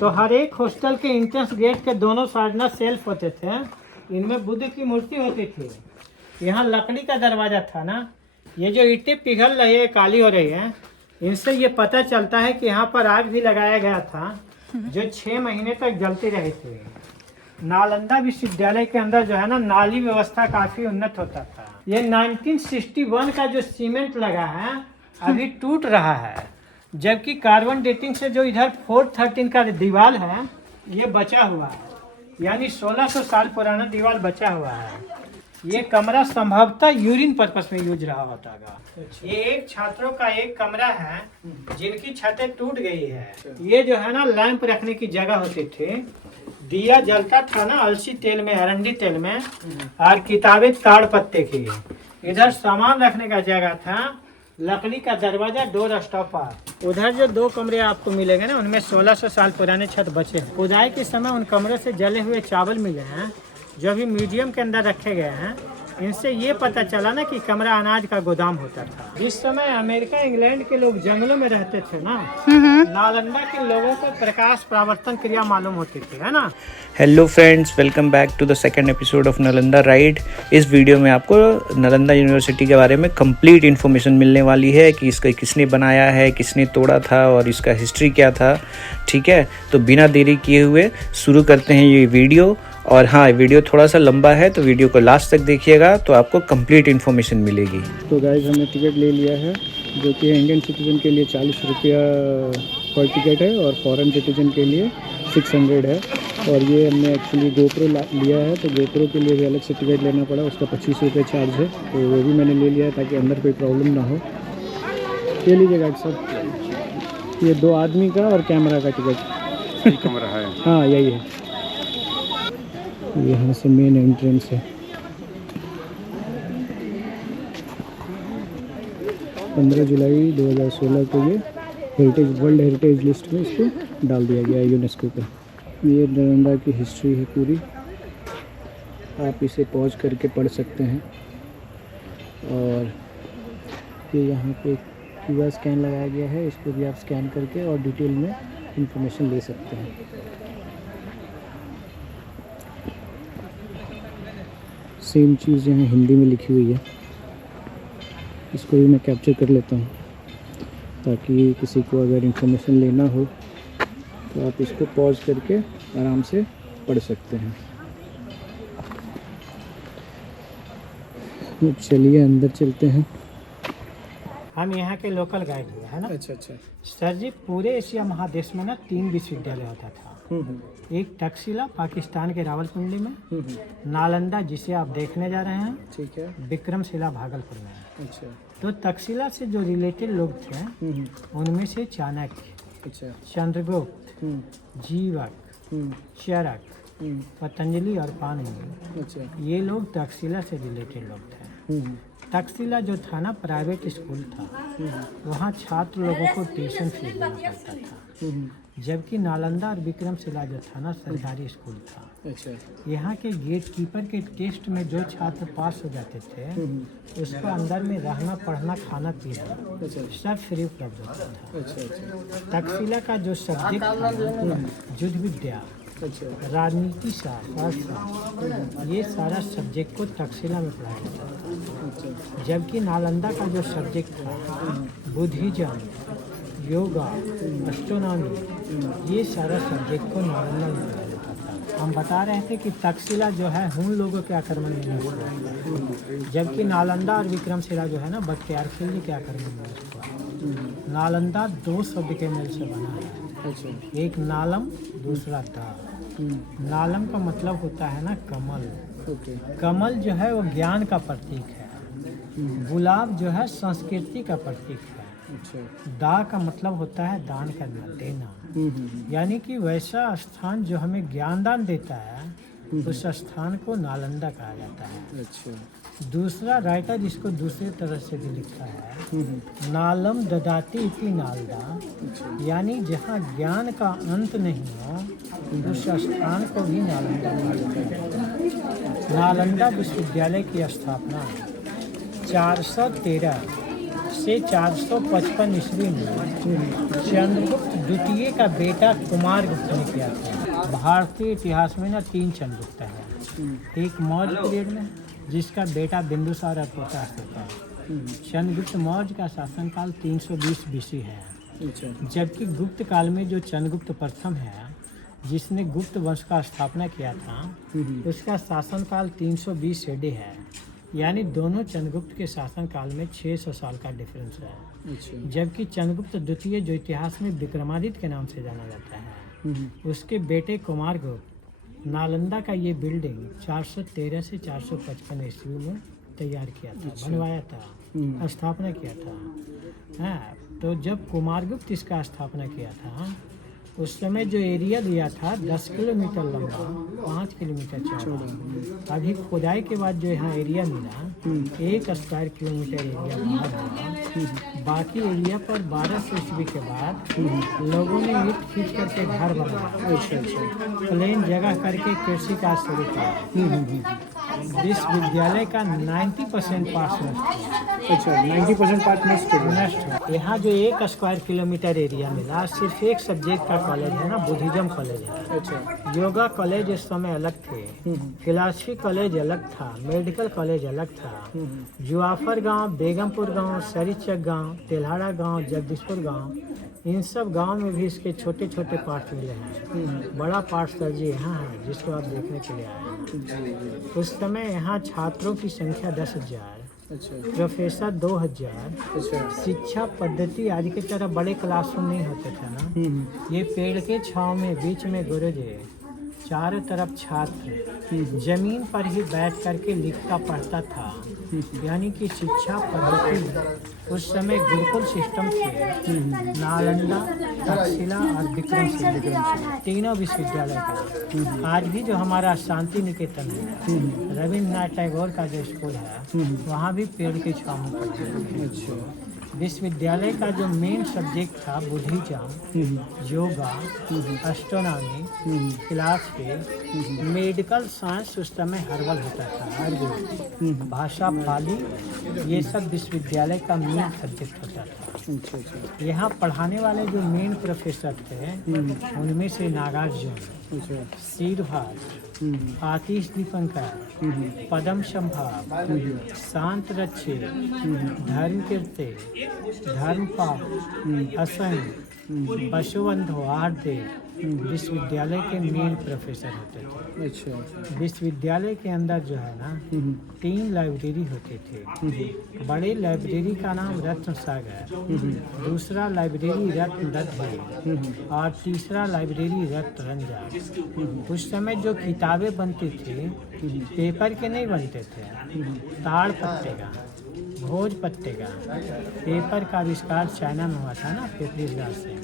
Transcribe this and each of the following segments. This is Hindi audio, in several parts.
तो हर एक हॉस्टल के एंट्रेंस गेट के दोनों साइड ना सेल्फ होते थे, इनमें बुद्ध की मूर्ति होती थी। यहाँ लकड़ी का दरवाजा था ना, ये जो ईंटें पिघल रही है, काली हो रही है, इनसे ये पता चलता है कि यहाँ पर आग भी लगाया गया था जो 6 महीने तक जलती रही थी। नालंदा विश्वविद्यालय के अंदर जो है ना, नाली व्यवस्था काफी उन्नत होता था। ये 1961 का जो सीमेंट लगा है अभी टूट रहा है, जबकि कार्बन डेटिंग से जो इधर 413 का दीवार है ये बचा हुआ है, यानी 1600 साल पुराना दीवार बचा हुआ है। ये कमरा संभवतः यूरिन पर्पस में यूज रहा होता है। ये एक छात्रों का एक कमरा है जिनकी छतें टूट गई है। ये जो है ना लैंप रखने की जगह होती थी, दिया जलता था ना अलसी तेल में, अरंडी तेल में, और किताबें ताड़ पत्ते की। इधर सामान रखने का जगह था, लकड़ी का दरवाजा, डोर स्टॉपर। उधर जो 2 कमरे आपको मिलेंगे ना, उनमें 1600 साल पुराने छत बचे हैं। खुदाई के समय उन कमरों से जले हुए चावल मिले हैं जो अभी म्यूजियम के अंदर रखे गए हैं। इनसे ये पता चला ना कि कमरा अनाज का गोदाम होता था। जिस समय अमेरिका इंग्लैंड के लोग जंगलों में रहते थे ना, नालंदा के लोगों को प्रकाश परावर्तन क्रिया मालूम होती थी, है ना। Hello friends, welcome back to the second episode of Nalanda ride. इस वीडियो में आपको नालंदा यूनिवर्सिटी के बारे में कंप्लीट इन्फॉर्मेशन मिलने वाली है कि इसका किसने बनाया है, किसने तोड़ा था और इसका हिस्ट्री क्या था। ठीक है, तो बिना देरी किए हुए शुरू करते हैं ये वीडियो। और हाँ, वीडियो थोड़ा सा लंबा है तो वीडियो को लास्ट तक देखिएगा तो आपको कंप्लीट इन्फॉर्मेशन मिलेगी। तो गाइस, हमने टिकट ले लिया है जो कि इंडियन सिटीजन के लिए 40 रुपया पर टिकट है और फॉरेन सिटीजन के लिए 600 है। और ये हमने एक्चुअली गोप्रो लिया है, तो गोप्रो के लिए भी अलग से टिकट लेना पड़ा, उसका 25 रुपये चार्ज है, तो वो भी मैंने ले लिया है ताकि अंदर कोई प्रॉब्लम ना हो। ले लीजिए गाइड साहब, ये 2 आदमी का और कैमरा का टिकट कमरा है। हाँ, यही है। यहाँ से मेन एंट्रेंस है। 15 जुलाई 2016 को ये वर्ल्ड हेरिटेज लिस्ट में इसको डाल दिया गया है यूनेस्को पे। ये नालंदा की हिस्ट्री है पूरी, आप इसे पॉज करके पढ़ सकते हैं। और ये यहाँ पे QR स्कैन लगाया गया है, इसको भी आप स्कैन करके और डिटेल में इंफॉर्मेशन ले सकते हैं। सेम चीज़ यहाँ हिंदी में लिखी हुई है, इसको भी मैं कैप्चर कर लेता हूँ ताकि किसी को अगर इंफॉर्मेशन लेना हो तो आप इसको पॉज करके आराम से पढ़ सकते हैं। अब चलिए अंदर चलते हैं। हम यहाँ के लोकल गाइड हुए है ना। अच्छा अच्छा। सर जी, पूरे एशिया महादेश में ना 3 विश्वविद्यालय होता था। एक तक्षशिला पाकिस्तान के रावलपिंडी में, नालंदा जिसे आप देखने जा रहे हैं, ठीक है। विक्रमशिला भागलपुर में। अच्छा। तो तक्षशिला से जो रिलेटेड लोग थे उनमें से चाणक्य, अच्छा। चंद्रगुप्त, जीवक, चरक, पतंजलि और पाणिनि, अच्छा। ये लोग तक्षशिला से रिलेटेड लोग थे। तक्षशिला जो था ना प्राइवेट स्कूल था, वहाँ छात्र लोगों को ट्यूशन फीस देना पड़ता था, जबकि नालंदा और विक्रमशिला जो था ना सरकारी स्कूल था। अच्छा। यहाँ के गेट कीपर के टेस्ट में जो छात्र पास हो जाते थे उसको अंदर में रहना, पढ़ना, खाना पीना सब फ्री उपलब्ध होता था। अच्छा अच्छा। तक्षशिला का जो सब्जेक्ट था युद्ध विद्या, अच्छा। राजनीति शास्त्र, ये सारा सब्जेक्ट को तक्षशिला में पढ़ाया जाता था। जबकि नालंदा का जो सब्जेक्ट था बुद्धिज्म, योगा, एस्ट्रोनॉमी, ये सारा सब्जेक्ट को नालंदा में पढ़ाया जाता था। हम बता रहे थे कि तक्षशिला जो है हुन लोगों के आक्रमण में नष्ट हुआ, जबकि नालंदा और विक्रमशिला जो है ना बख्तियार खिलजी के आक्रमण में नष्ट हुआ। नालंदा 2 शब्द के मेल से बना है। अच्छा। एक नालम, दूसरा दा। नालम का मतलब होता है ना कमल। ओके। कमल जो है वो ज्ञान का प्रतीक है। गुलाब जो है संस्कृति का प्रतीक है। अच्छा। दा का मतलब होता है दान करना, देना। यानी कि वैसा स्थान जो हमें ज्ञान दान देता है उस स्थान को नालंदा कहा जाता है। अच्छा। दूसरा राइटर इसको दूसरे तरह से भी लिखा है, नालम ददाती इति नालदा, यानी जहाँ ज्ञान का अंत नहीं हो उस स्थान को भी नालंदा कहा जाता है। नालंदा विश्वविद्यालय की स्थापना 413 से 455 ईस्वी में चंद्रगुप्त द्वितीय का बेटा कुमारगुप्त ने किया था। भारतीय इतिहास में ना 3 चंद्रगुप्त हैं। एक मौर्य पीरियड में जिसका बेटा बिंदुसार और पोता होता है। चंद्रगुप्त मौर्य का शासनकाल 320 बीसी है। जबकि गुप्त काल में जो चंद्रगुप्त प्रथम है जिसने गुप्त वंश का स्थापना किया था उसका शासनकाल 320 एडी है। यानी दोनों चंद्रगुप्त के शासनकाल में 600 साल का डिफरेंस है। जबकि चंद्रगुप्त द्वितीय जो इतिहास में विक्रमादित्य के नाम से जाना जाता है उसके बेटे कुमारगुप्त नालंदा का ये बिल्डिंग 413 से 455 ईस्वी में तैयार किया था, बनवाया था, स्थापना किया था। हाँ, तो जब कुमारगुप्त इसका स्थापना किया था उस समय जो एरिया लिया था 10 किलोमीटर लंबा, 5 किलोमीटर चौड़ा। अभी खुदाई के बाद जो यहाँ एरिया मिला 1 स्क्वायर किलोमीटर एरिया बाहर हुआ। बाकी एरिया पर 1200 ईस्वी के बाद लोगों ने ईंट खींच करके घर बनाया। प्लेन जगह करके कृषि का शुरू किया। विश्वविद्यालय का 90% पास नष्ट हुआ। 90% पार्ट नष्ट हुआ। यहाँ जो 1 स्क्वायर किलोमीटर एरिया मिला सिर्फ एक सब्जेक्ट का कॉलेज है ना, बुद्धिज्म कॉलेज है। योगा कॉलेज इस समय अलग थे, फिलॉसफी कॉलेज अलग था, मेडिकल कॉलेज अलग था। जुआफर गांव, बेगमपुर गांव, सरीचक गांव, तेल्हाड़ा गांव, जगदीशपुर गांव, इन सब गांव में भी इसके छोटे छोटे पार्ट मिले हैं। बड़ा पार्ट सर जी यहाँ है जिसको आप देखने के लिए आए हैं। उस समय यहाँ छात्रों की संख्या 10,000, प्रोफेसर 2,000। शिक्षा पद्धति आज की तरह बड़े क्लासरूम नहीं होते थे ना। ये पेड़ के छांव में बीच में गुरुजी, चारों तरफ छात्र जमीन पर ही बैठ करके लिखता पढ़ता था। यानी कि शिक्षा पद्धति उस समय गुरुकुल सिस्टम थे। नालंदा, तक्षशिला और विक्रमशिला तीनों विश्वविद्यालय का। आज भी जो हमारा शांति निकेतन है, रविन्द्रनाथ टैगोर का जो स्कूल है वहाँ भी पेड़ के छांव में पढ़ते हैं। विश्वविद्यालय का जो मेन सब्जेक्ट था Buddhism, yoga, astronomy, philosophy, medical science उस समय हर्बल होता था, आयुर्वेद, भाषा, पाली, ये सब विश्वविद्यालय का मेन सब्जेक्ट होता था। यहाँ पढ़ाने वाले जो मेन प्रोफेसर थे उनमें से नागार्जुन, सीरभाट, आतिश दीपंकर, पदम संभाव, शांत रक्षे, धर्म कीर्ति, धर्मपाल, असंग, बसवंधो, आरदेव विश्वविद्यालय के मेन प्रोफेसर होते थे। विश्वविद्यालय के अंदर जो है ना 3 लाइब्रेरी होते थे। बड़ी लाइब्रेरी का नाम रत्न सागर, दूसरा लाइब्रेरी रत्न दत्त और तीसरा लाइब्रेरी रत्न रंजन। उस समय जो किताबें बनती थी पेपर के नहीं बनते थे, ताड़ पत्ते का, भोज पत्ते का। पेपर का आविष्कार चाइना में हुआ था ना, पेपरिसगार से।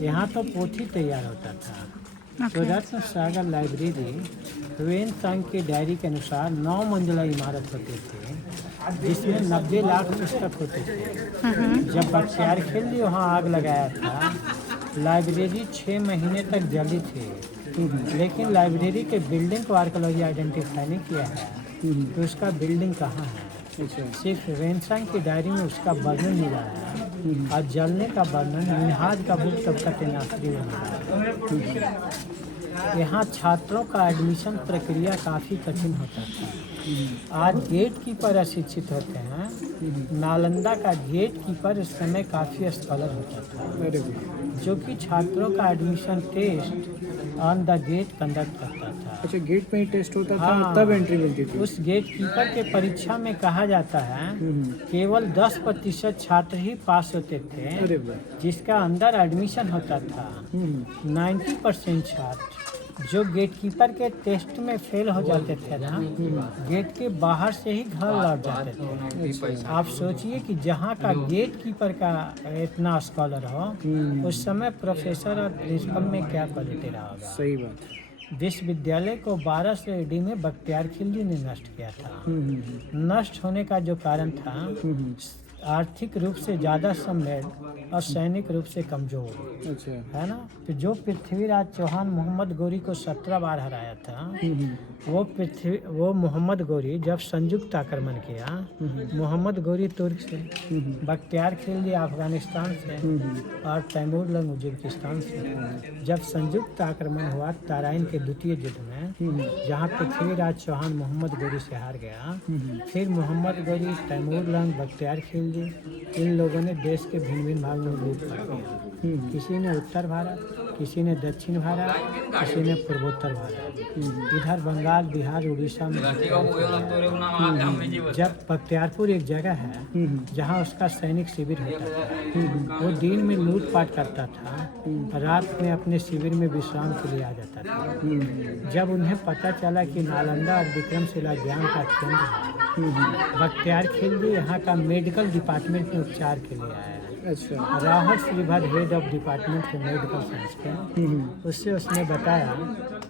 यहाँ तो पोथी तैयार होता था। तो रत्न सागर लाइब्रेरी ह्वेन-त्सांग की डायरी के अनुसार 9 मंजिला इमारत होती थी जिसमें 90 लाख पुस्तक होते थे। जब बख्तियारखिलजी वहाँ आग लगाया था लाइब्रेरी 6 महीने तक जली थी। लेकिन लाइब्रेरी के बिल्डिंग को आर्कियोलॉजी आइडेंटिफाई नहीं किया है तो उसका बिल्डिंग कहाँ है। सिर्फ ह्वेन-त्सांग की डायरी में उसका वर्णन मिला है और जलने का वर्णन मिन्हाज का बुक तबक़त नासरी में मिला है। यहाँ छात्रों का एडमिशन प्रक्रिया काफ़ी कठिन होता था। आज गेट कीपर अशिक्षित होते हैं, नालंदा का गेट कीपर इस समय काफ़ी स्कॉलर होता था जो कि छात्रों का admission test on the gate conduct करता था। अच्छा, गेट पे ही टेस्ट होता था, तब एंट्री मिलती थी। उस गेट कीपर के परीक्षा में कहा जाता है केवल 10% छात्र ही पास होते थे जिसका अंदर एडमिशन होता था। 90% छात्र जो गेट कीपर के टेस्ट में फेल हो जाते थे ना, गेट के बाहर से ही घर लौट जाते थे। आप सोचिए कि जहाँ का गेट कीपर का इतना स्कॉलर हो उस समय प्रोफेसर और प्रिंसिपल में क्या क्वालिटी रहा होगा। सही बात। विश्वविद्यालय को 1200 AD में बख्तियारखिलजी ने नष्ट किया था। नष्ट होने का जो कारण था आर्थिक रूप से ज़्यादा समृद्ध और सैनिक रूप से कमजोर, अच्छा। है ना। तो जो पृथ्वीराज चौहान मोहम्मद गोरी को 17 बार हराया था, वो मोहम्मद गोरी जब संयुक्त आक्रमण किया, मोहम्मद गोरी तुर्क से, बख्तियार खिलजी अफगानिस्तान से और तैमूर लंग उज्बेकिस्तान से, जब संयुक्त आक्रमण हुआ तराइन के द्वितीय युद्ध में, जहाँ पृथ्वीराज चौहान मोहम्मद गोरी से हार गया, फिर मोहम्मद गोरी, तैमूर लंग, बख्तियार खिलजी, इन लोगों ने देश के भिन्न भिन्न भागों में लूटपाट किया। किसी ने उत्तर भारत, किसी ने दक्षिण भारत, किसी ने पूर्वोत्तर भारत, इधर बंगाल, बिहार, उड़ीसा में। जब बख्तियारपुर एक जगह है जहाँ उसका सैनिक शिविर होता था, वो दिन में लूटपाट करता था, रात में अपने शिविर में विश्राम के लिए आ जाता था। जब उन्हें पता चला कि नालंदा और विक्रमशिला ज्ञान का केंद्र है, बख्तियार खिलजी यहाँ का मेडिकल डिपार्टमेंट में उपचार के लिए आया। अच्छा। राहत श्रीभद हेड ऑफ डिपार्टमेंट के मेडिकल साइंस के, उससे उसने बताया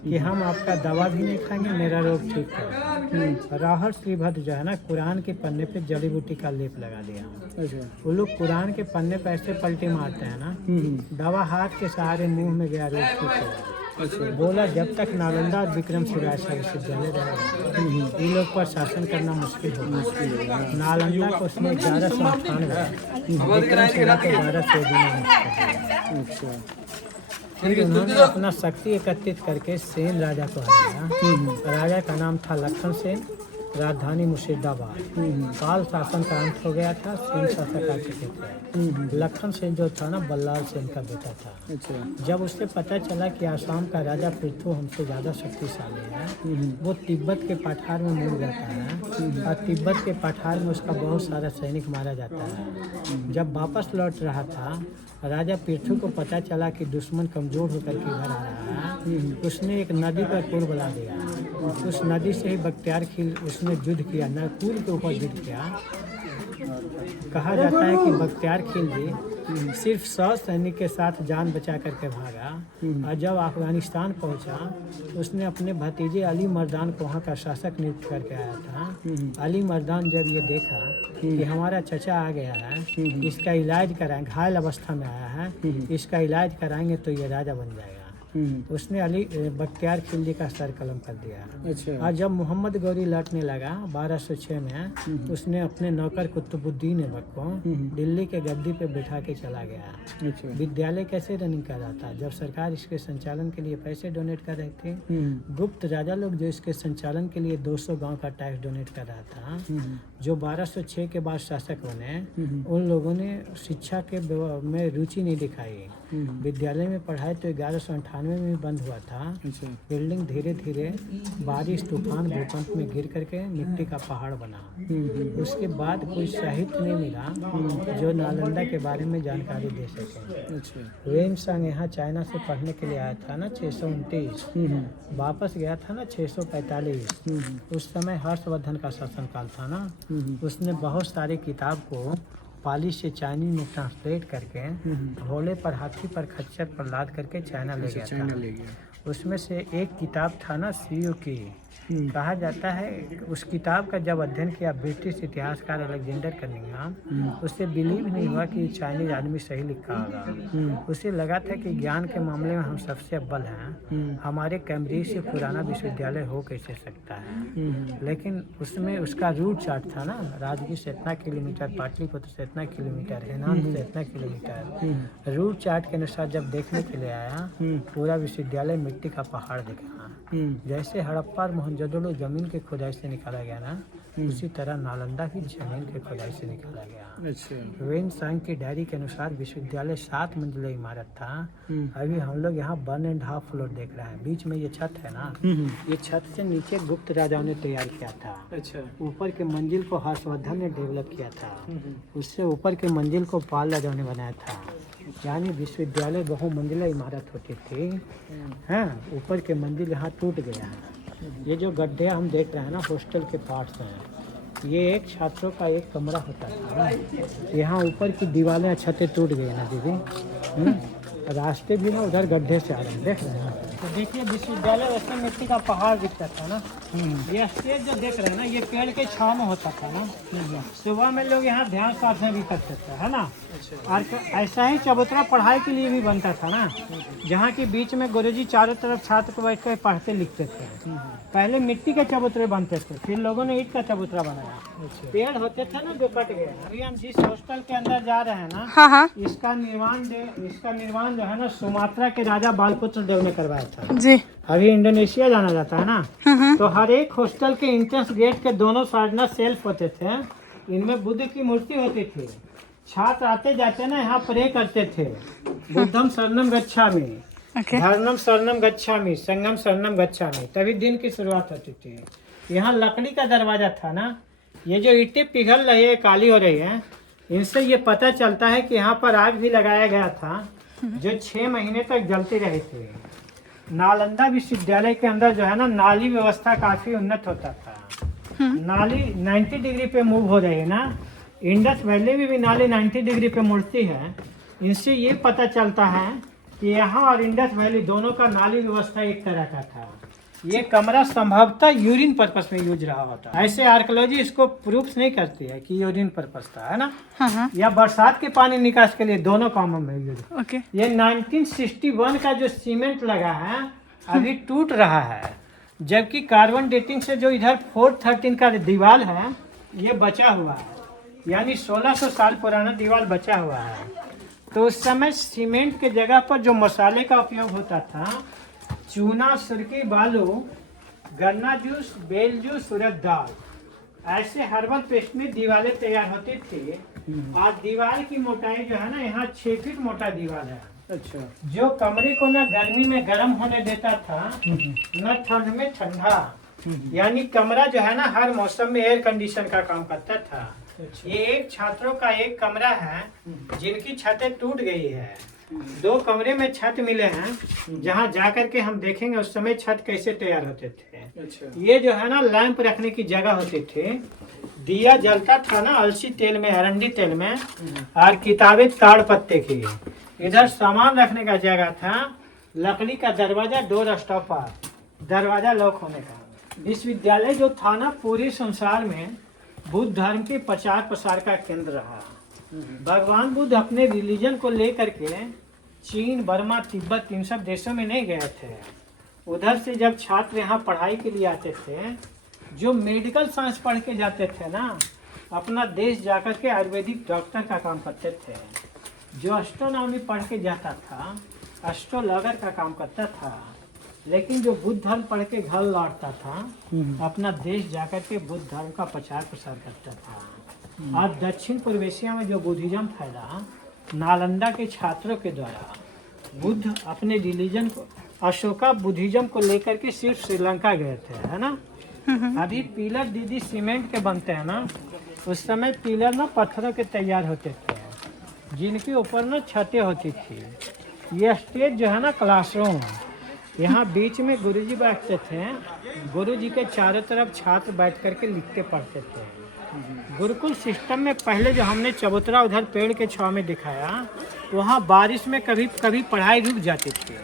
कि हम आपका दवा भी नहीं खाएंगे, मेरा रोग ठीक करें। राहत श्रीभद जो है ना, कुरान के पन्ने पे जड़ी बूटी का लेप लगा दिया। अच्छा। वो लोग कुरान के पन्ने पे ऐसे पलटी मारते हैं ना, दवा हाथ के सहारे मुंह में गया, रोग ठीक हो। अच्छा। बोला जब तक नालंदा और विक्रमशिला विश्वविद्यालय रहेगा, इन लोग पर शासन करना मुश्किल होगा। नालंदा को उसने 1198, विक्रमशिला को 1200। अच्छा। फिर उन्होंने अपना शक्ति एकत्रित करके सेन राजा को हराया। राजा का नाम था लखन सेन, राजधानी मुर्शिदाबाद। पाल शासन का अंत हो गया था, सेन शासक आ चुके थे। लखन सेन जो था ना, बल्लाल सेन का बेटा था। अच्छा। जब उसे पता चला कि आसाम का राजा पृथु हमसे ज़्यादा शक्तिशाली है, वो तिब्बत के पठार में मुड़ जाता है और तिब्बत के पठार में उसका बहुत सारा सैनिक मारा जाता है। जब वापस लौट रहा था, राजा पृथु को पता चला कि दुश्मन कमजोर होकर के घर आ रहा है, उसने एक नदी पर पुल बना दिया। उस नदी से ही बख्तियार खिल उसने युद्ध किया, न पुल के ऊपर युद्ध किया। कहा जाता है कि बख्तियार खिलजी सिर्फ 100 सैनिक के साथ जान बचा करके भागा, और जब अफगानिस्तान पहुंचा, उसने अपने भतीजे अली मर्दान को वहाँ का शासक नियुक्त करके आया था। अली मर्दान जब ये देखा कि हमारा चचा आ गया है, इसका इलाज कराएंगे, घायल अवस्था में आया है, इसका इलाज कराएंगे तो ये राजा बन जाएगा, उसने अली बख्तियार खिलजी का सर कलम कर दिया। अच्छा। और जब मोहम्मद गौरी लौटने लगा 1206 में, उसने अपने नौकर कुतुबुद्दीन ऐबक को दिल्ली के गद्दी पे बैठा के चला गया। अच्छा। विद्यालय कैसे रनिंग कर रहा था, जब सरकार इसके संचालन के लिए पैसे डोनेट कर रहे थे, गुप्त राजा लोग जो इसके संचालन के लिए 200 गांव का टैक्स डोनेट कर रहा था। जो 1206 के बाद शासक बने, उन लोगों ने शिक्षा के में रुचि नहीं दिखाई। विद्यालय में पढ़ाई तो 1198 में बंद हुआ था। अच्छा। बिल्डिंग धीरे धीरे बारिश, तूफान, भूकंप में गिर करके मिट्टी का पहाड़ बना। उसके बाद कोई साहित्य नहीं मिला जो नालंदा के बारे में जानकारी दे सके। अच्छा। वेनसांग यहाँ चाइना से पढ़ने के लिए आया था ना 629, वापस गया था ना 645। उस समय हर्षवर्धन का शासनकाल था ना, उसने बहुत सारे किताब को पाली से चाइनीज में ट्रांसलेट करके घोड़े पर, हाथी पर, खच्चर पर लाद करके चाइना ले गया था। उसमें से एक किताब था ना सीयू की, कहा जाता है उस किताब का जब अध्ययन किया ब्रिटिश इतिहासकार अलेक्जेंडर कनिंघम, उसे बिलीव नहीं हुआ कि चाइनीज आदमी सही लिखा होगा। उसे लगा था कि ज्ञान के मामले में हम सबसे अव्वल हैं, हमारे कैम्ब्रिज से पुराना विश्वविद्यालय हो कैसे सकता है। लेकिन उसमें उसका रूट चार्ट था ना, राजगीर से इतना किलोमीटर, पाटलिपुत्र से इतना किलोमीटर, हेनान से इतना किलोमीटर। रूट चार्ट के अनुसार जब देखने के लिए आया, पूरा विश्वविद्यालय मिट्टी का पहाड़ दिखा। जैसे हड़प्पा और मोहनजोदड़ो जमीन के खुदाई से निकाला गया ना, उसी तरह नालंदा भी जमीन के खुदाई से निकाला गया। अच्छा। वेनसांग की डायरी के अनुसार विश्वविद्यालय 7 मंजिला इमारत था। अभी हम लोग यहाँ 1.5 फ्लोर देख रहे हैं। बीच में ये छत है ना, ये छत से नीचे गुप्त राजाओं ने तैयार किया था। अच्छा। ऊपर के मंजिल को हर्षवर्धन ने डेवलप किया था, उससे ऊपर के मंजिल को पाल राजाओं ने बनाया था। यानी विश्वविद्यालय बहुमंजिला इमारत होती थी। हाँ, ऊपर के मंजिल यहाँ टूट गया है। ये जो गड्ढे हम देख रहे हैं ना, हॉस्टल के पार्ट्स हैं। ये एक छात्रों का एक कमरा होता था। यहाँ ऊपर की दीवारें, छतें टूट गई ना दीदी। रास्ते भी ना उधर गड्ढे से आ रहे हैं, देख रहे हैं। तो देखिए विश्वविद्यालय वैसे मिट्टी का पहाड़ दिखता था ना। ये स्टेज जो देख रहे हैं ना, ये पेड़ के छांव में होता था ना। सुबह में लोग यहाँ ध्यान साधना भी करते थे, है ना। और ऐसा ही चबूतरा पढ़ाई के लिए भी बनता था ना, जहाँ के बीच में गुरुजी चारों तरफ छात्र को बैठ कर पढ़ते लिखते थे। पहले मिट्टी के चबूतरे बनते थे, फिर लोगों ने ईंट का चबूतरा बनाया। पेड़ होते थे ना जो कट गए। अभी हम जिस हॉस्टल के अंदर जा रहे हैं ना, हाँ इसका निर्माण जो है ना सुमात्रा के राजा बालपुत्र देव ने करवाया था जी। अभी इंडोनेशिया जाना जाता है ना। तो हर एक हॉस्टल के एंट्रेंस गेट के दोनों साइड ना सेल्फ होते थे। इनमें बुद्ध की मूर्ति होती थी। छात्र आते जाते ना यहाँ प्रे करते थे, बुद्धम शरणम गच्छामि, धर्मम शरणम गच्छामि, संगम शरणम गच्छामि, तभी दिन की शुरुआत होती थी। यहाँ लकड़ी का दरवाजा था ना। ये जो ईंटें पिघल रही है, काली हो रही है, इनसे ये पता चलता है कि यहाँ पर आग भी लगाया गया था जो 6 महीने तक जलती रही थी। नालंदा विश्वविद्यालय के अंदर जो है ना, नाली व्यवस्था काफी उन्नत होता था। नाली 90 डिग्री पे मूव हो रही है ना। इंडस वैली में भी नाली 90 डिग्री पे मुड़ती है। इनसे ये पता चलता है कि यहाँ और इंडस वैली दोनों का नाली व्यवस्था एक तरह का था। ये कमरा संभवतः यूरिन पर्पस में यूज रहा होता है। ऐसे आर्कियोलॉजी इसको प्रूफ नहीं करती है कि यूरिन पर्पस था, है ना। या बरसात के पानी निकास के लिए, दोनों कामों में यूज। ये 1961 का जो सीमेंट लगा है अभी टूट रहा है, जबकि कार्बन डेटिंग से जो इधर 413 का दीवार है ये बचा हुआ है, यानी 1600 साल पुराना दीवार बचा हुआ है। तो उस समय सीमेंट के जगह पर जो मसाले का उपयोग होता था, चूना, सुर्की, बालू, गन्ना जूस, बेल जूस, उड़द दाल, ऐसे हर्बल पेस्ट में दीवारें तैयार होती थी। आज दीवार की मोटाई जो है ना, यहाँ 6 फीट मोटा दीवार है। अच्छा। जो कमरे को न गर्मी में गर्म होने देता था न ठंड में ठंडा, यानी कमरा जो है ना हर मौसम में एयर कंडीशन का काम करता था। ये एक छात्रों का एक कमरा है जिनकी छतें टूट गई है। 2 कमरे में छत मिले हैं, जहाँ जाकर के हम देखेंगे उस समय छत कैसे तैयार होते थे। अच्छा। ये जो है ना लैंप रखने की जगह होती थी। दिया जलता था ना अलसी तेल में, अरंडी तेल में, और किताबें ताड़ पत्ते की। इधर सामान रखने का जगह था। लकड़ी का दरवाजा, डोर स्टॉपर, दरवाजा लॉक होने का। विश्वविद्यालय जो था ना पूरे संसार में बुद्ध धर्म के प्रचार प्रसार का केंद्र रहा। भगवान बुद्ध अपने रिलीजन को लेकर के चीन, बर्मा, तिब्बत, इन सब देशों में नहीं गए थे। उधर से जब छात्र यहाँ पढ़ाई के लिए आते थे, जो मेडिकल साइंस पढ़ के जाते थे ना, अपना देश जाकर के आयुर्वेदिक डॉक्टर का काम करते थे। जो एस्ट्रोनॉमी पढ़ के जाता था, एस्ट्रोलॉगर का काम करता था। लेकिन जो बुद्ध धर्म पढ़ के घर लौटता था, अपना देश जाकर के बुद्ध धर्म का प्रचार प्रसार करता था। और दक्षिण पूर्व एशिया में जो बुद्धिज्म फैला, नालंदा के छात्रों के द्वारा बुद्ध अपने रिलीजन को, अशोका बुद्धिज्म को लेकर के सिर्फ श्रीलंका गए थे, है ना। अभी पिलर दीदी सीमेंट के बनते हैं ना, उस समय पिलर ना पत्थरों के तैयार होते थे, जिनके ऊपर ना छतें होती थी। ये स्टेज जो है ना क्लासरूम, यहाँ बीच में गुरुजी बैठते थे। गुरुजी के चारों तरफ छात्र बैठ करके लिखते पढ़ते थे। गुरुकुल सिस्टम में पहले जो हमने चबूतरा उधर पेड़ के छांव में दिखाया, वहाँ बारिश में कभी कभी पढ़ाई रुक जाती थी।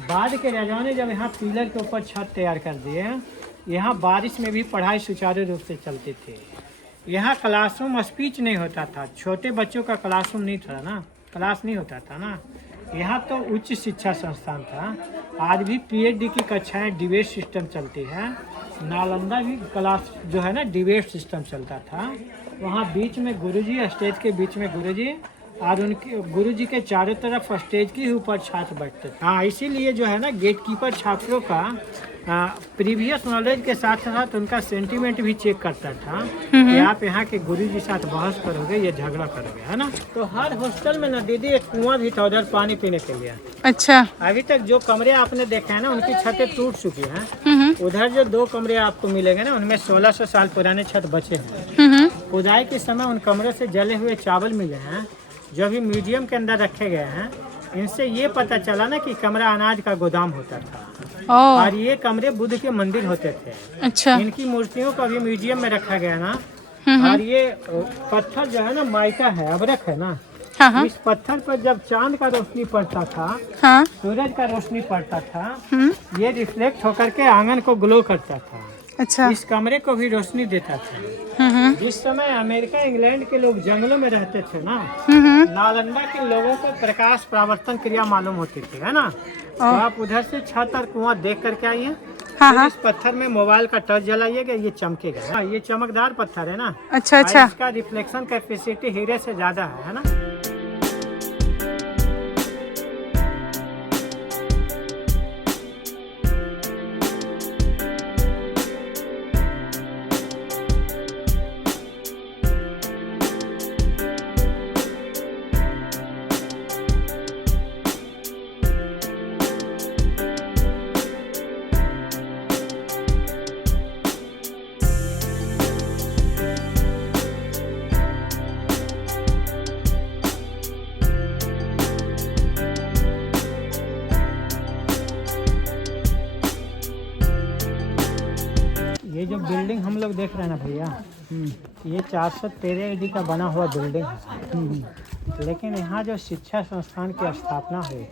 बाद के राजाओं ने जब यहाँ पिलर के ऊपर छत तैयार कर दिए, यहाँ बारिश में भी पढ़ाई सुचारू रूप से चलती थी। यहाँ क्लासरूम स्पीच नहीं होता था, छोटे बच्चों का क्लासरूम नहीं था ना, क्लास नहीं होता था ना। यहाँ तो उच्च शिक्षा संस्थान था। आज भी पीएचडी की कक्षाएं डिबेट सिस्टम चलती है। नालंदा भी क्लास जो है ना डिबेट सिस्टम चलता था। वहाँ बीच में गुरुजी, स्टेज के बीच में गुरुजी, और उनके गुरुजी के चारों तरफ स्टेज के ऊपर छात्र बैठते थे। हाँ, इसीलिए जो है ना गेटकीपर छात्रों का प्रीवियस नॉलेज के साथ साथ उनका सेंटीमेंट भी चेक करता था कि आप यहाँ के गुरुजी साथ बहस करोगे या झगड़ा करोगे, है ना। तो हर हॉस्टल में ना दीदी एक कुआं भी था उधर पानी पीने के लिए। अच्छा। अभी तक जो कमरे आपने देखे हैं ना, उनकी छतें टूट चुकी हैं। उधर जो 2 कमरे आपको मिलेंगे ना, उनमें 1600 साल पुराने छत बचे हैं। खुदाई के समय उन कमरों से जले हुए चावल मिले हैं, जो अभी म्यूजियम के अंदर रखे गए हैं। इनसे ये पता चला ना कि कमरा अनाज का गोदाम होता था। और ये कमरे बुद्ध के मंदिर होते थे। अच्छा। इनकी मूर्तियों को अभी म्यूजियम में रखा गया ना। और ये पत्थर जो है ना माइका है, अबरक है ना। हाँ हाँ इस पत्थर पर जब चांद का रोशनी पड़ता था, हाँ। सूरज का रोशनी पड़ता था, ये रिफ्लेक्ट होकर के आंगन को ग्लो करता था। अच्छा। इस कमरे को भी रोशनी देता था। जिस समय अमेरिका इंग्लैंड के लोग जंगलों में रहते थे ना, नालंदा के लोगों को प्रकाश परावर्तन क्रिया मालूम होती थी, है ना। तो आप उधर से छत और कुआं देख करके आइए। हाँ। इस पत्थर में मोबाइल का टच जलाइएगा, ये चमकेगा। हाँ, ये चमकदार पत्थर है ना। अच्छा अच्छा। इसका रिफ्लेक्शन कैपेसिटी हीरे से ज्यादा है ना। ये जो बिल्डिंग हम लोग देख रहे हैं ना भैया, ये 413 AD का बना हुआ बिल्डिंग है। लेकिन यहाँ जो शिक्षा संस्थान की स्थापना हुई,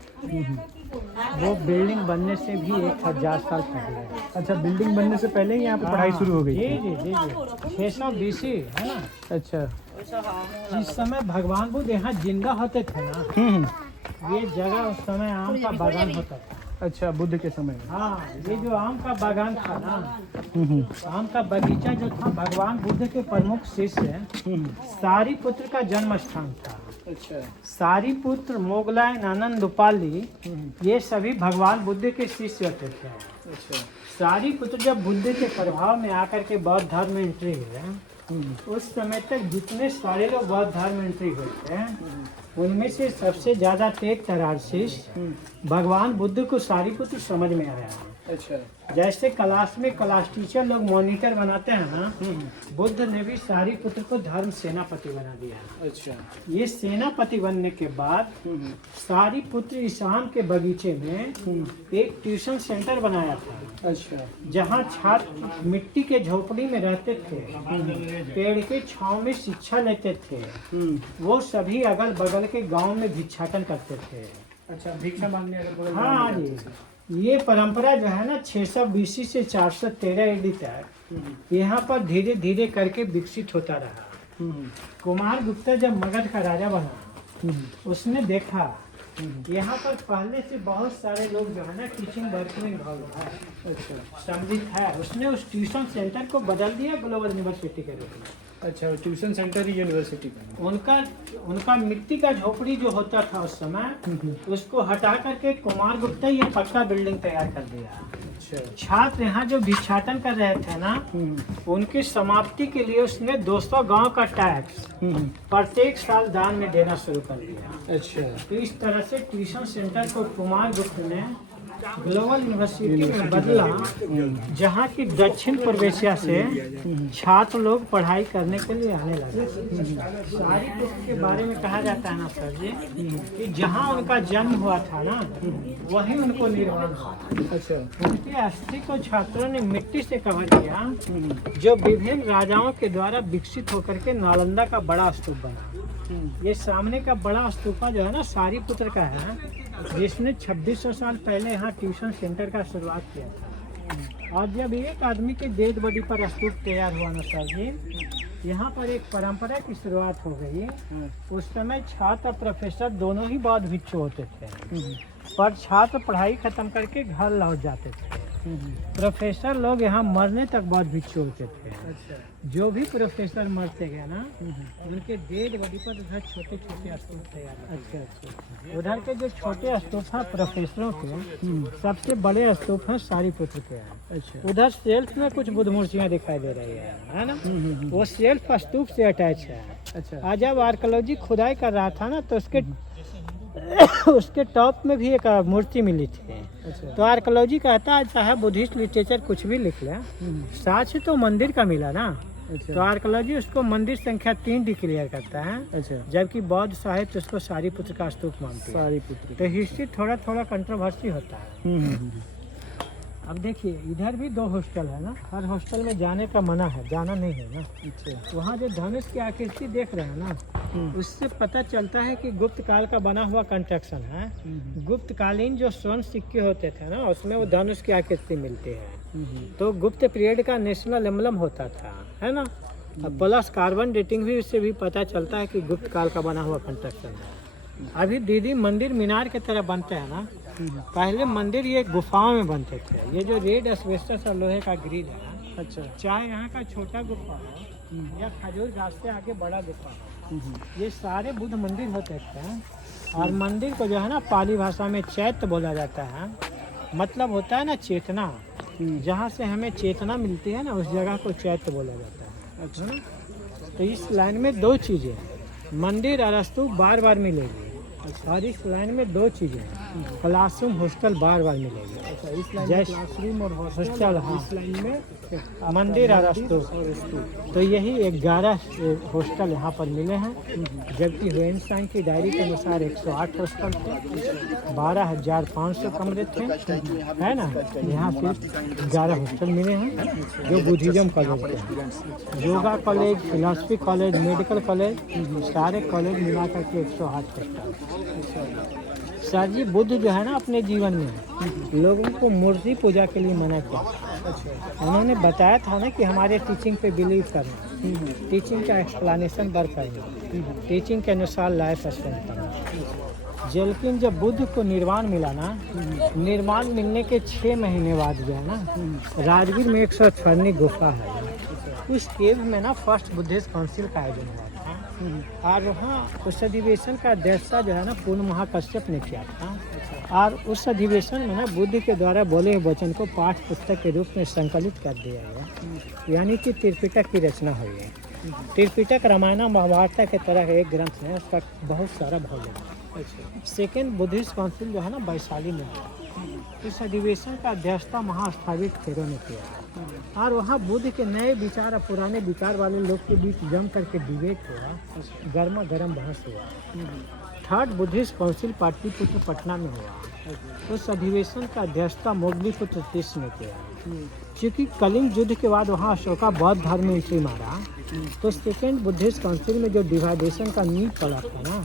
वो बिल्डिंग बनने से भी 1000 साल पहले है। अच्छा, बिल्डिंग बनने से पहले ही यहाँ पे पढ़ाई शुरू हो गई? जी जी जी जी, 600 BC है ना। अच्छा। जिस समय भगवान बुद्ध यहाँ जिंदा होते थे ना, ये जगह उस समय आम का बागान होता था। अच्छा, बुद्ध के समय में। हाँ, ये जो आम का बागान था ना, आम का बगीचा जो था, भगवान बुद्ध के प्रमुख शिष्य सारीपुत्र का जन्म स्थान था। अच्छा। सारीपुत्र, मोगलायन, आनंद, उपाली, ये सभी भगवान बुद्ध के शिष्य होते थे। अच्छा। सारीपुत्र जब बुद्ध के प्रभाव में आकर के बौद्ध धर्म में एंट्री हुए, उस समय तक जितने सारे लोग बौद्ध धर्म में एंट्री हुए थे, उनमें से सबसे ज्यादा तेज तरार शिष्य भगवान बुद्ध को सारीपुत्र समझ में आया। अच्छा। जैसे क्लास में क्लास टीचर लोग मॉनिटर बनाते हैं ना, बुद्ध ने भी सारीपुत्र को धर्म सेनापति बना दिया। अच्छा। ये सेनापति बनने के बाद सारीपुत्र इस आम के बगीचे में एक ट्यूशन सेंटर बनाया था। अच्छा। जहाँ छात्र मिट्टी के झोपड़ी में रहते थे, पेड़ के छांव में शिक्षा लेते थे। वो सभी अगल बगल के गांव में भिक्षाटन करते थे। अच्छा, भिक्षा मांगने अगल बगल। हाँ जी, ये परंपरा जो है ना 600 BC से 413 AD तक यहाँ पर धीरे धीरे करके विकसित होता रहा। कुमार गुप्ता जब मगध का राजा बना, उसने देखा यहाँ पर पहले से बहुत सारे लोग जो है ना टीचिंग वर्क में इन्वॉल्व है, सम्मिलित है। उसने उस ट्यूशन सेंटर को बदल दिया ग्लोबल यूनिवर्सिटी के रूप में। अच्छा, ट्यूशन सेंटर ही यूनिवर्सिटी का। उनका मिट्टी का झोपड़ी जो होता था उस समय, उसको हटा करके कुमार गुप्ता ये पक्का बिल्डिंग तैयार कर दिया। अच्छा। छात्र यहाँ जो भिक्षाटन कर रहे थे ना, उनकी समाप्ति के लिए उसने 200 गांव का टैक्स प्रत्येक साल दान में देना शुरू कर दिया। अच्छा। तो इस तरह से ट्यूशन सेंटर को कुमार गुप्त ने ग्लोबल यूनिवर्सिटी में बदला, जहाँ की दक्षिण प्रवेशिया से छात्र लोग पढ़ाई करने के लिए आने लगे। सारीपुत्र के बारे में कहा जाता है ना सर जी, कि जहाँ उनका जन्म हुआ था ना, वहीं उनको निर्वाण हुआ। अच्छा। उनके अस्थि को छात्रों ने मिट्टी से कवर किया, जो विभिन्न राजाओं के द्वारा विकसित होकर के नालंदा का बड़ा स्तूप बना। ये सामने का बड़ा स्तूपा जो है ना सारीपुत्र का है, जिसने 2600 साल पहले यहाँ ट्यूशन सेंटर का शुरुआत किया था। और जब एक आदमी के डेड बॉडी पर स्तूप तैयार हुआ ना सर जी, यहाँ पर एक परंपरा की शुरुआत हो गई। उस समय छात्र और प्रोफेसर दोनों ही बौद्ध भिक्षु होते थे, पर छात्र पढ़ाई खत्म करके घर लौट जाते थे। प्रोफेसर लोग यहाँ मरने तक बौद्ध भिक्षु होते थे। अच्छा। जो भी प्रोफेसर मरते गए ना, उनके डेड बॉडी पर उधर छोटे छोटे स्तूप तैयार। अच्छा। उधर के जो छोटे स्तूप हैं प्रोफेसरों के, सबसे बड़े स्तूप हैं सारीपुत्र के। अच्छा। उधर सेल्फ में कुछ बुद्ध मूर्तियाँ दिखाई दे रही है ना, वो सेल्फ स्तूप से अटैच है। अच्छा। आज जब आर्कियोलॉजी खुदाई कर रहा था ना, तो उसके टॉप में भी एक मूर्ति मिली थी। अच्छा। तो आर्कियोलॉजी कहता है चाहे बुद्धिस्ट लिटरेचर कुछ भी लिख ले, साक्ष्य तो मंदिर का मिला ना। अच्छा। तो आर्कियोलॉजी उसको मंदिर संख्या 3 डिक्लेयर करता है। अच्छा। जबकि बौद्ध साहित्य उसको सारीपुत्र का स्तूप मानते हैं। सारीपुत्र। तो हिस्ट्री थोड़ा थोड़ा कंट्रोवर्सी होता है। अब देखिए, इधर भी 2 हॉस्टल है ना, हर हॉस्टल में जाने का मना है, जाना नहीं है ना। अच्छा। वहाँ जो धनुष की आकृति देख रहे हैं ना, उससे पता चलता है कि गुप्त काल का बना हुआ कंस्ट्रक्शन है। गुप्त कालीन जो स्वर्ण सिक्के होते थे ना, उसमें वो धनुष की आकृति मिलती है। तो गुप्त पीरियड का नेशनल एम्बलम होता था, है ना। प्लस कार्बन डेटिंग भी, उससे भी पता चलता है कि गुप्त काल का बना हुआ कंस्ट्रक्शन है। अभी दीदी मंदिर मीनार की तरह बनते हैं ना, पहले मंदिर ये गुफाओं में बनते थे। ये जो रेड एस्बेस्टस और लोहे का ग्रिल है, अच्छा। चाहे यहाँ का छोटा गुफा हो या खजूर घास से आगे बड़ा गुफा हो, ये सारे बुद्ध मंदिर होते थे। और मंदिर को जो है ना पाली भाषा में चैत्य बोला जाता है। मतलब होता है ना चेतना, जहाँ से हमें चेतना मिलती है ना, उस जगह को चैत्य बोला जाता है। अच्छा। तो इस लाइन में दो चीज़ें, मंदिर और स्तूप बार बार मिलेगी। और इस लाइन में दो चीज़ें, क्लासरूम हॉस्टल बार बार मिलेगी। अच्छा, इस लाइन में जैसे क्लासरूम और हॉस्टल, हाँ, इस लाइन में मंदिर और स्तूप। तो यही 11 हॉस्टल यहाँ पर मिले हैं। जबकि ह्यूएनसांग की डायरी के अनुसार 108 हॉस्टल थे, 12,500 कमरे थे, है ना। यहाँ सिर्फ 11 हॉस्टल मिले हैं जो बुद्धिज्म कॉलेज थे। Yoga college, philosophy college, medical college, सारे कॉलेज मिला करके 108 हॉस्टल। सर जी, बुद्ध जो है ना अपने जीवन में लोगों को मूर्ति पूजा के लिए मना किया। उन्होंने बताया था ना कि हमारे टीचिंग पे बिलीव करना, टीचिंग का एक्सप्लेनेशन बर करना, टीचिंग के अनुसार लाइफ स्पेंड करना। लेकिन जब बुद्ध को निर्वाण मिला ना, निर्वाण मिलने के 6 महीने बाद जो है ना, राजगीर में 118 गुफा है। उस केव में ना फर्स्ट बुद्धिस्ट काउंसिल का आयोजन हुआ था। और वहाँ उस अधिवेशन का अध्यक्षता जो है ना पूर्ण महाकश्यप ने किया था। और उस अधिवेशन में ना बुद्ध के द्वारा बोले हुए वचन को पाठ पुस्तक के रूप में संकलित कर दिया गया, यानी कि त्रिपिटक की रचना हुई है। त्रिपिटक रामायण महाभारत के तरह एक ग्रंथ है, उसका बहुत सारा वॉल्यूम। सेकेंड बुद्धिस्ट काउंसिल जो है ना वैशाली में हुआ। इस अधिवेशन का अध्यक्षता महास्थापित खेरों ने किया। और वहाँ बुद्ध के नए विचार और पुराने विचार वाले लोग के बीच जम करके डिबेट हुआ, गर्मा गर्म बहस हुआ। Third Buddhist council Pataliputra Patna में हुआ। उस अधिवेशन का अध्यक्षता मोगलीपुत्र तीस ने किया। क्योंकि कलिंग युद्ध के बाद वहाँ अशोका बौद्ध धर्म में एंट्री मारा, तो सेकेंड बुद्धिस्ट काउंसिल में जो डिवाइडेशन का नींव पड़ा था ना,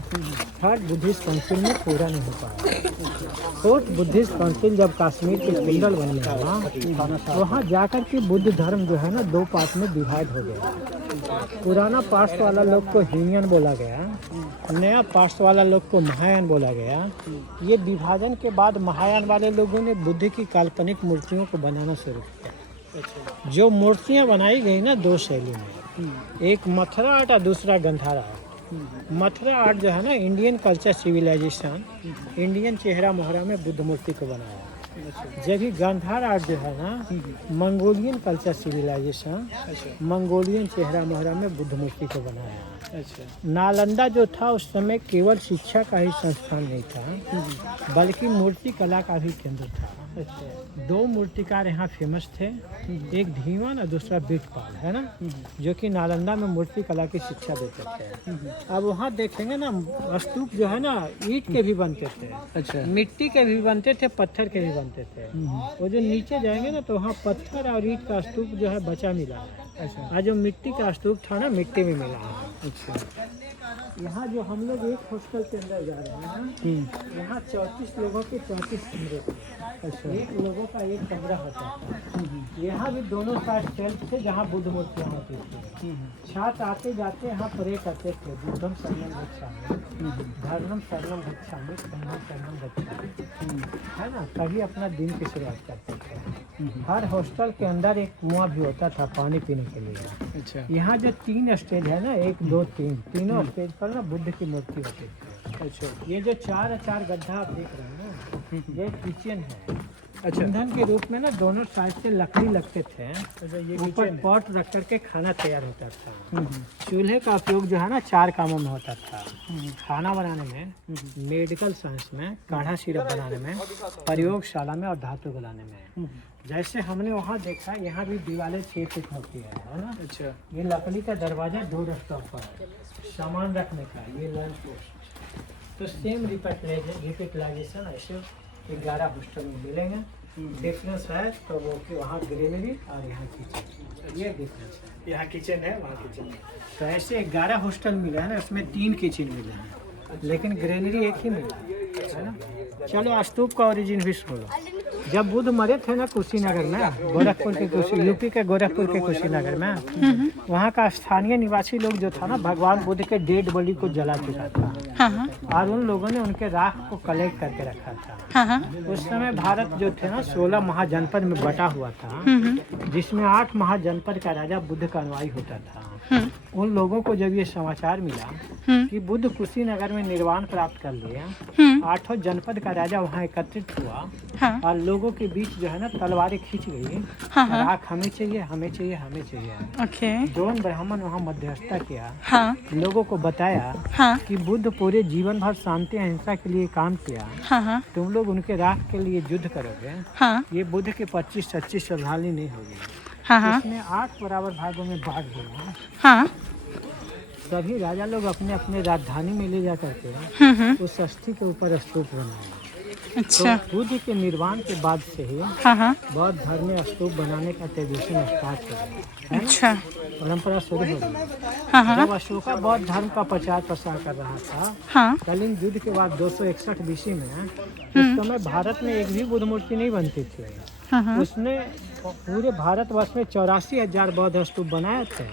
थर्ड बुद्धिस्ट काउंसिल में पूरा नहीं हो पाया। फोर्थ बुद्धिस्ट काउंसिल जब कश्मीर के कुंडल वन में हुआ, वहाँ जाकर के बुद्ध धर्म जो है ना 2 पार्ट में डिवाइड हो गया। पुराना पार्ट वाला लोग को हीनियन बोला गया, नया पार्ट वाला लोग को महायान बोला गया। ये विभाजन के बाद महायान वाले लोगों ने बुद्ध की काल्पनिक मूर्तियों को बनाना शुरू किया। जो मूर्तियाँ बनाई गई ना 2 शैली में, एक मथुरा आर्ट और दूसरा गंधारा आर्ट। मथुरा आर्ट जो है ना इंडियन कल्चर सिविलाइजेशन, इंडियन चेहरा मोहरा में बुद्ध मूर्ति को बनाया। जबकि गांधार आर्ट जो है ना मंगोलियन कल्चर सिविलाइजेशन, मंगोलियन चेहरा मोहरा में बुद्ध मूर्ति को बनाया। नालंदा जो था उस समय केवल शिक्षा का ही संस्थान नहीं था, बल्कि मूर्ति कला का भी केंद्र था। 2 मूर्तिकार यहाँ फेमस थे, एक धीवन और दूसरा बिटपाल, है ना, जो कि नालंदा में मूर्ति कला की शिक्षा देते थे। अब वहाँ देखेंगे ना स्तूप जो है ना ईंट के भी बनते थे, अच्छा, मिट्टी के भी बनते थे, पत्थर के भी बनते थे। वो जो नीचे जाएंगे ना तो वहाँ पत्थर और ईंट का स्तूप जो है बचा मिला है। अच्छा, और जो मिट्टी का स्तूप था ना मिट्टी में मिला है। अच्छा, यहाँ जो हम लोग एक हॉस्टल के अंदर जा रहे हैं, यहाँ 34 लोगों के 34 कमरे थे। अच्छा, एक लोगों का एक कमरा होता था। यहाँ भी दोनों साइड शेल्फ थे जहाँ बुद्ध मूर्तियाँ होती थी। छात्र आते जाते यहाँ प्रे करते थे, बुद्धम शरणम गच्छामि, धर्मम शरणम गच्छामि, संघम शरणम गच्छामि, है ना, तभी अपना दिन की शुरुआत करते थे। हर हॉस्टल के अंदर एक कुआं भी होता था पानी पीने के लिए। अच्छा, यहाँ जो 3 स्टेज है ना, 1, 2, 3, तीनों स्टेज पर ना बुद्ध की मूर्ति होती थी। अच्छा, ये जो 4 गड्ढा आप देख रहे हैं ना, ये किचन है। अच्छा, ईंधन के रूप में ना दोनों साइड से लकड़ी लगते थे। अच्छा, ये ऊपर पॉट रख करके खाना तैयार होता था। चूल्हे का उपयोग जो है ना 4 कामों में होता था, खाना बनाने में, मेडिकल साइंस में, काढ़ा सिरप बनाने में, प्रयोगशाला में और धातु गलाने में। जैसे हमने वहाँ देखा, यहाँ भी दीवारें 6 फीट होती है ना। अच्छा, ये लकड़ी का दरवाजा 2 रस्ता पर सामान रखने का, ये लंच पोस्ट। तो सेम रिपेटलाइजेशन ऐसे 11 हॉस्टल में मिलेंगे। डिफरेंस है तो वो कि वहाँ ग्रीनरी और यहाँ किचन, ये डिफरेंस है। यहाँ किचन है, वहाँ किचन है। तो ऐसे 11 हॉस्टल मिले हैं ना, उसमें 3 किचन मिले हैं, लेकिन ग्रेनरी एक ही मिला है ना। चलो स्तूप का ओरिजिन भी सुनो। जब बुद्ध मरे थे ना कुशीनगर में, गोरखपुर के यूपी के गोरखपुर के कुशीनगर में, वहाँ का स्थानीय निवासी लोग जो था ना, भगवान बुद्ध के डेड बॉडी को जला चुका था और उन लोगों ने उनके राख को कलेक्ट करके रखा था। उस समय भारत जो थे ना 16 महाजनपद में बटा हुआ था, जिसमें 8 महाजनपद का राजा बुद्ध का अनुयायी होता था। उन लोगों को जब ये समाचार मिला कि बुद्ध कुशीनगर में निर्वाण प्राप्त कर लिया, 8 जनपद का राजा वहाँ एकत्रित हुआ और लोगों के बीच जो है ना तलवारें खींच गई, राख हमें चाहिए, हमें चाहिए, हमें चाहिए। दोनों ब्राह्मण वहाँ मध्यस्थता किया, लोगों को बताया कि बुद्ध पूरे जीवन भर शांति अहिंसा के लिए काम किया, तुम लोग उनके राख के लिए युद्ध करोगे, ये बुद्ध के 25-26 श्रद्धालु नहीं होगी। इसमें 8 बराबर भागों में बांट दिया। सभी राजा लोग अपने अपने राजधानी में ले जा करके उस अस्थि के ऊपर स्तूप बनाए। अच्छा। तो बुद्ध के निर्वाण के बाद से ही बौद्ध धर्म में स्तूप बनाने का ट्रेडिशन स्टार्ट हो गया। अच्छा। परंपरा शुरू हो गई। जब अशोका बौद्ध धर्म का प्रचार प्रसार कर रहा था, कलिंग युद्ध के बाद 261 BC में, उस समय भारत में एक भी बुद्ध मूर्ति नहीं बनती थी। उसने पूरे भारतवर्ष में 84,000 बौद्ध स्तूप बनाए थे।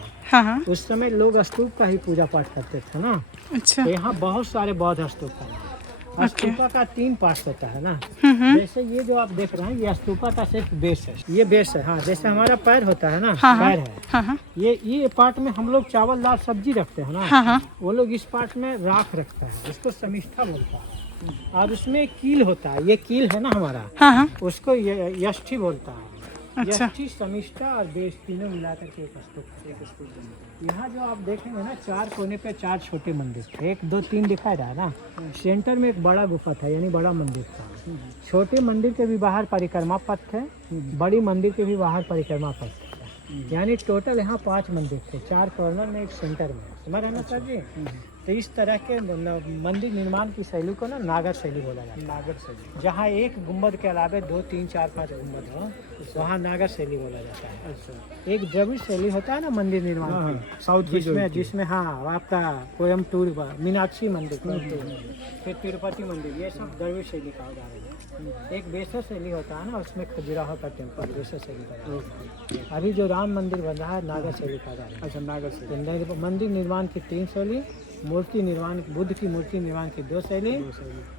उस समय लोग स्तूप का ही पूजा पाठ करते थे ना। अच्छा। तो यहाँ बहुत सारे बौद्ध स्तूप हैं। स्तूपा का 3 पार्ट होता है ना। जैसे ये जो आप देख रहे हैं, ये स्तूपा का सिर्फ बेस है, ये बेस है। हाँ, जैसे हमारा पैर होता है ना, पैर है। ये पार्ट में हम लोग चावल दाल सब्जी रखते हैं ना, वो लोग इस पार्ट में राख रखते हैं, उसको समिष्ठा बोलता है। और उसमें कील होता है, ये कील है ना हमारा, उसको यष्टि बोलता है। अच्छा। यष्टि, समिष्ठा और बेस तीनों मिलाकर के एक स्तूप। यहाँ जो आप देखेंगे ना, 4 कोने पे 4 छोटे मंदिर थे, 1 2 3 दिखाई रहा है ना। सेंटर में एक बड़ा गुफा था, यानी बड़ा मंदिर था। छोटे मंदिर के भी बाहर परिक्रमा पथ थे, बड़ी मंदिर के भी बाहर परिक्रमा पथ थे, यानी टोटल यहाँ 5 मंदिर थे, 4 कॉर्नर में, एक सेंटर में। समझ रहे ना सर जी? तो इस तरह के मंदिर निर्माण की शैली को ना नागर शैली बोला जाता है। नागर शैली, जहाँ एक गुम्बद के अलावा 2 3 4 5 गुम्बद हो, वहाँ नागर शैली बोला जाता है। अच्छा। एक द्रविड़ शैली होता है ना मंदिर निर्माण की, साउथ जिसमें हाँ आपका कोयम्बटूर, मीनाक्षी मंदिर, फिर तिरुपति मंदिर, ये सब द्रविड़ शैली का उदाहरण है। एक बेसर शैली होता है ना, उसमें खजुराहो का टेम्पल बेसर शैली का। अभी जो राम मंदिर बन रहा है, नागर शैली का उदाहरण। अच्छा, नागर शैली। मंदिर निर्माण की 3 शैली, मूर्ति निर्माण, बुद्ध की मूर्ति निर्माण की 2 शैली।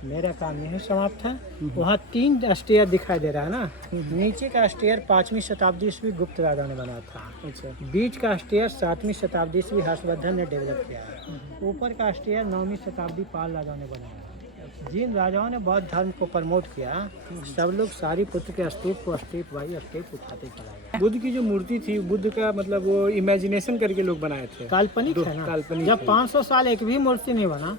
मेरा काम यही समाप्त है। वहाँ 3 स्टेयर दिखाई दे रहा है ना। नीचे का स्टेयर 5वीं शताब्दी ईस्वी गुप्त राजा ने बनाया था। अच्छा। बीच का स्टेयर 7वीं शताब्दी ईस्वी हर्षवर्धन ने डेवलप किया है। ऊपर का स्टेयर 9वीं शताब्दी पाल राजा ने बनाया। जिन राजाओं ने बौद्ध धर्म को प्रमोट किया, सब लोग सारीपुत्र के स्तूप को स्टेप बाई स्टेप उठाते चला गया। बुद्ध की जो मूर्ति थी, बुद्ध का मतलब वो इमेजिनेशन करके लोग बनाए थे, काल्पनिक है ना। काल्पनिक। जब 500 साल एक भी मूर्ति नहीं बना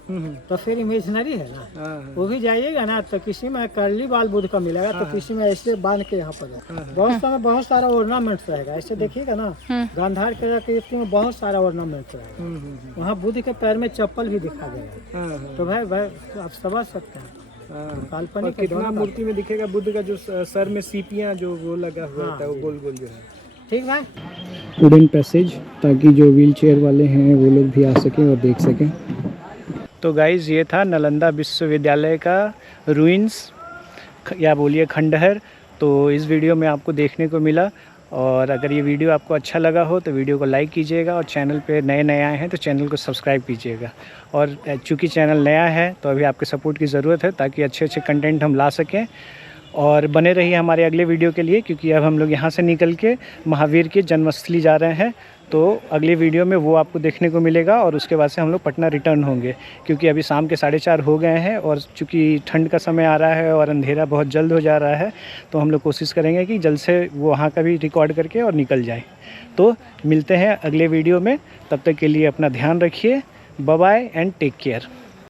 तो फिर इमेजिनरी है ना। वो भी जाइएगा ना तो किसी में कर्ली बाल बुद्ध का मिलेगा, तो किसी में ऐसे बांध के यहाँ पर बहुत समय बहुत सारा ऑर्नामेंट्स रहेगा। ऐसे देखिएगा ना, गांधार कलाकृति में बहुत सारा ऑर्नामेंट्स रहेगा। वहाँ बुद्ध के पैर में चप्पल भी दिखा गया। तो भाई आप समझ सकते हैं काल्पनिक। कितना मूर्ति में दिखेगा बुद्ध का जो सर में सीपियाँ जो वो लगा हुआ था, वो गोल गोल जो है। ठीक है। वुडन पैसेज, ताकि जो व्हील चेयर वाले हैं वो लोग भी आ सकें और देख सकें। तो गाइज़, ये था नालंदा विश्वविद्यालय का रूइंस या बोलिए खंडहर। तो इस वीडियो में आपको देखने को मिला, और अगर ये वीडियो आपको अच्छा लगा हो तो वीडियो को लाइक कीजिएगा, और चैनल पे नए आए हैं तो चैनल को सब्सक्राइब कीजिएगा। और चूँकि चैनल नया है तो अभी आपके सपोर्ट की ज़रूरत है, ताकि अच्छे कंटेंट हम ला सकें। और बने रहिए हमारे अगले वीडियो के लिए, क्योंकि अब हम लोग यहाँ से निकल के महावीर की जन्मस्थली जा रहे हैं। तो अगले वीडियो में वो आपको देखने को मिलेगा, और उसके बाद से हम लोग पटना रिटर्न होंगे, क्योंकि अभी शाम के 4:30 हो गए हैं, और चूँकि ठंड का समय आ रहा है और अंधेरा बहुत जल्द हो जा रहा है, तो हम लोग कोशिश करेंगे कि जल्द से वो वहाँ का भी रिकॉर्ड करके और निकल जाए। तो मिलते हैं अगले वीडियो में, तब तक के लिए अपना ध्यान रखिए। Bye bye and take care.